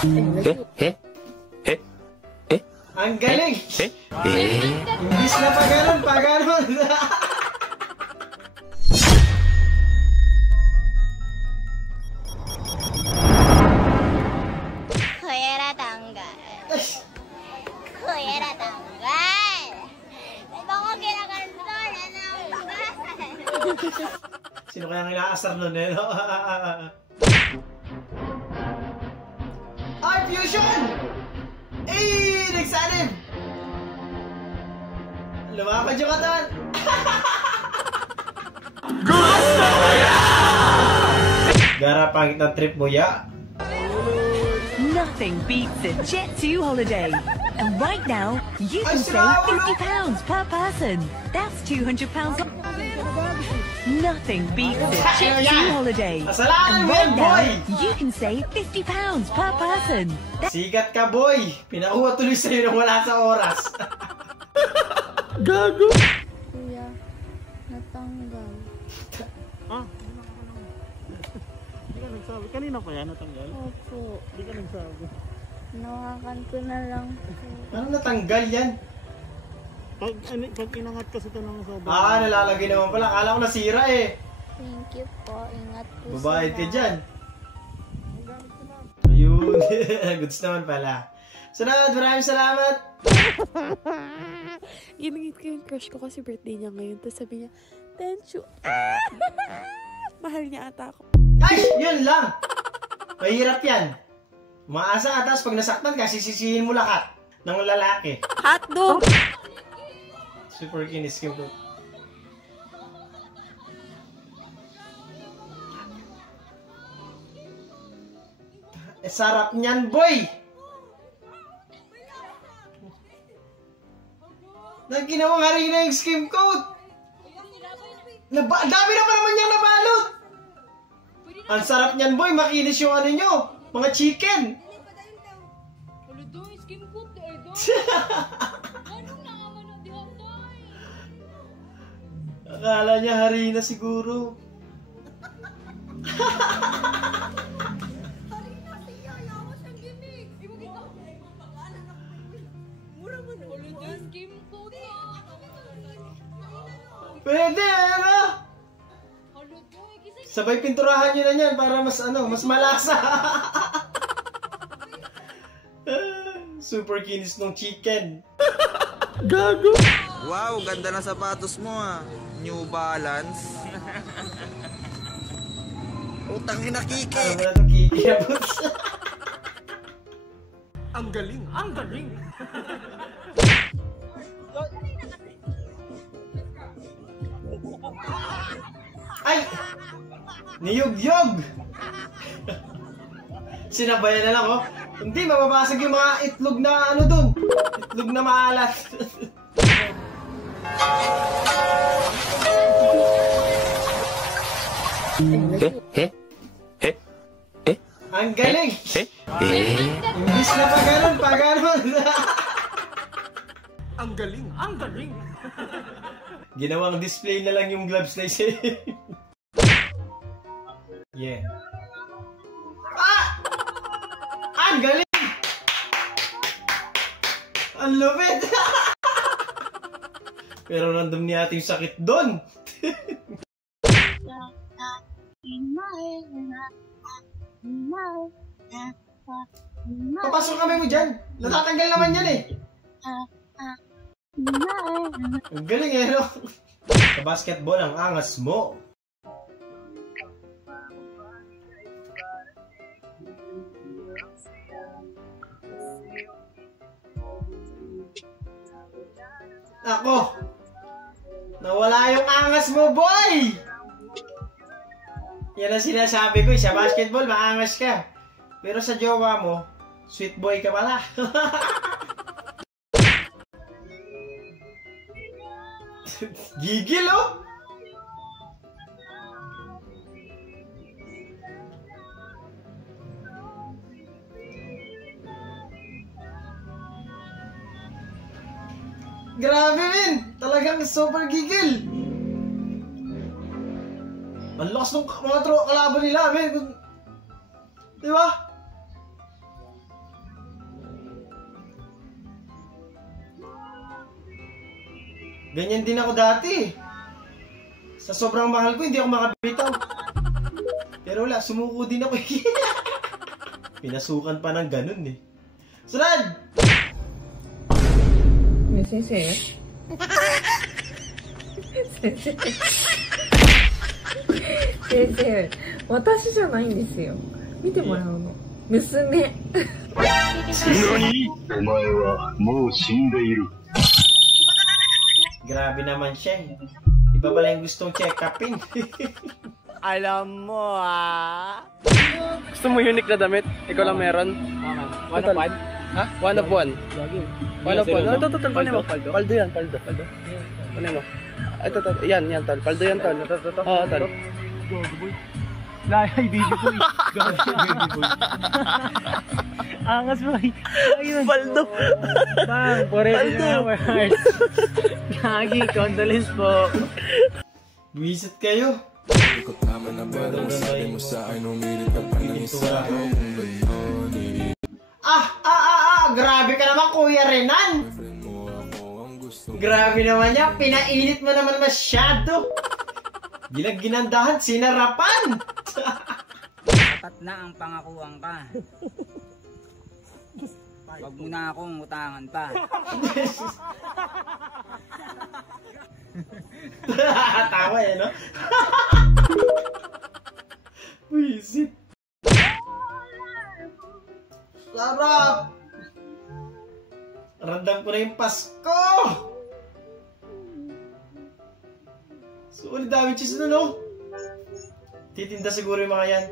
Ang galing! Imbis na pa ganun, pa ganun! Kuya tanggal. Kuya tanggal. May bako kinakantor. Sino kaya ang inaasar nun eh, no? Ay, fusion! Eh, nagsanib! Lumakad yung katawan! Gusto ko yan! Gara, pangit ng trip mo, ya? Nothing beats a Jet2 holiday. And right now, you can save £50 per person. That's £200. Nothing beats a Jet2 holiday. And right now, you can save £50 per person. Sikat ka, boy! Pinakuha tuloy sa'yo nang wala sa oras. Gago! Kuya, natanggal. Ah, hindi ka nagsabi. Kanina pa yan natanggal? Opo. Hindi ka nagsabi. Nawakan ko na lang po. Ano natanggal yan? Pag inangat kasi ito ng sobrang... Ah, nalalagay naman pala. Akala ko nasira eh. Thank you po. Ingat po. Babayad ka dyan. Ayun. Goods naman pala. Sunod, maraming salamat. Ginigit ko yung crush ko kasi birthday niya ngayon. Tapos sabi niya, Tenchu. Mahal niya ata ako. Ay, yun lang. Mahirap yan. Umaasa ka, tapos pag nasaktan ka, sisisihin mo lahat ng lalaki. Hotdog! Super kinis ko. Sarap niyan, boy! Nagginawang hari na yung skim coat! Dami na pa naman niyang nabalot! Ang sarap niyan, boy! Makinis yung ano nyo! Mga chicken! Akala niya hari na siguro. Pwede, ano? Sabay pinturahan nyo na yan para mas mas malasa. Super kinis ng chicken. Gago! Wow, ganda ng sapatos mo ah. New Balance. Utang ina Kike. Ano na itong Kike? Ang galing! Ang galing! Ay! Niyog-yog! Sinabayan na lang, oh. Hindi, mababasag yung mga itlog na ano dun. Itlog na maalat. Ang galing! Imbis na pa ganun, pa ganun. Ang galing! Ang galing! Ginawang display na lang yung gloves na isa. Yeah. Ah! Ang galing! Ang lupit! Pero random ni ating sakit doon. Papasok kami mo dyan. Natatanggal naman yan eh. Ang galing eh, no? Sa basketball, ang angas mo. Ako! Nawala yung angas mo, boy! Yan ang sinasabi ko, sa basketball, maangas ka. Pero sa jowa mo, sweet boy ka pala. Gigil, oh! Grabe, min! Talagang super gigil! Ang lakas ng mga kalaban nila, min! Di ba? Ganyan din ako dati. Sa sobrang mahal ko, hindi ako makabitaw. Pero wala, sumuko din ako. Pinasukan pa ng ganun eh. Sunod! 先生先生先生私じゃないんですよ見てもらうの娘何お前はもう死んでいる Grabe naman siya eh. Iba pala yung gustong check-upin. Alam mo Gusto mo unique na damit? Ikaw lang meron? One of one? Ha? One of one? One of one? Ito, paldo. Paldo yan, paldo. Ano mo? Ito, yan, tol. Paldo yan, tol. Oo, tol. Ay, baby boy. Baby boy. Angas boy. Paldo. Bang, forever na our hearts. Gagi, condolence po. Buwisit kayo. Ikot naman na pero sabi mo sa akin umilit ka pa ng isa. Grabe ka naman, Kuya Renan. Grabe naman yan. Pinainit mo naman masyado. Ginandahan, sinarapan. Tapat na ang pangakuan ka. Wag mo na akong utangan pa. Tawa eh, no? Wisit. Sarap! Randam ko na yung Pasko! Sulit dami cheese na, no? Titinda siguro yung mga yan.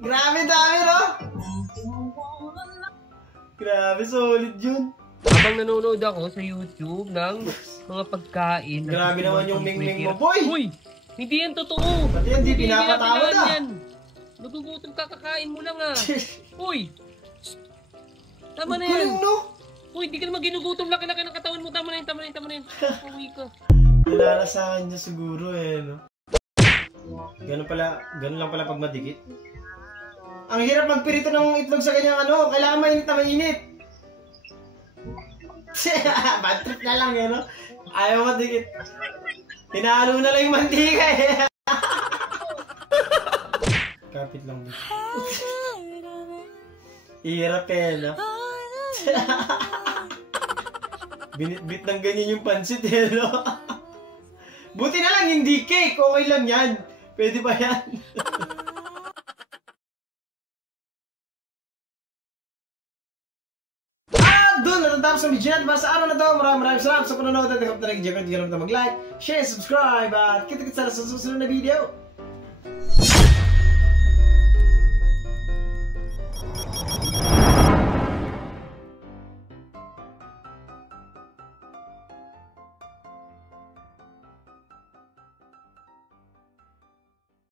Grabe dami, no? Grabe, solid yun. Habang nanonood ako sa YouTube ng mga pagkain. Grabe naman yung ming-ming mo, boy! Uy! Hindi yan totoo! Pati yan, di pinapatawa na. Nagugutom ka, kakain mo lang Uy! Tama na yan. Galing, no? Uy, di ka naman ginugutom. Laki-laki ng katawan mo. Tama na yan. Uwi ka. Nilalasahan niya siguro eh, no? Ganun lang pala pag madikit. Ang hirap magpirito ng itlog sa ganyang ano. Kailangan mainit na mainit. Bad trip na lang eh, no? Ayaw madikit. Hinalo na lang yung mantika eh. Kapit lang dito. Hirap eh, no? Binit-bit ng ganyan yung pansit eh, no? Buti na lang hindi cake. Okay lang yan. Pwede ba yan? Doon natatapos ang video natin para sa araw na to. Maraming salamat sa panonood at hope na nag-enjoy. Hindi ka lang mag-like, share, subscribe at kita-kita sa susunod na video.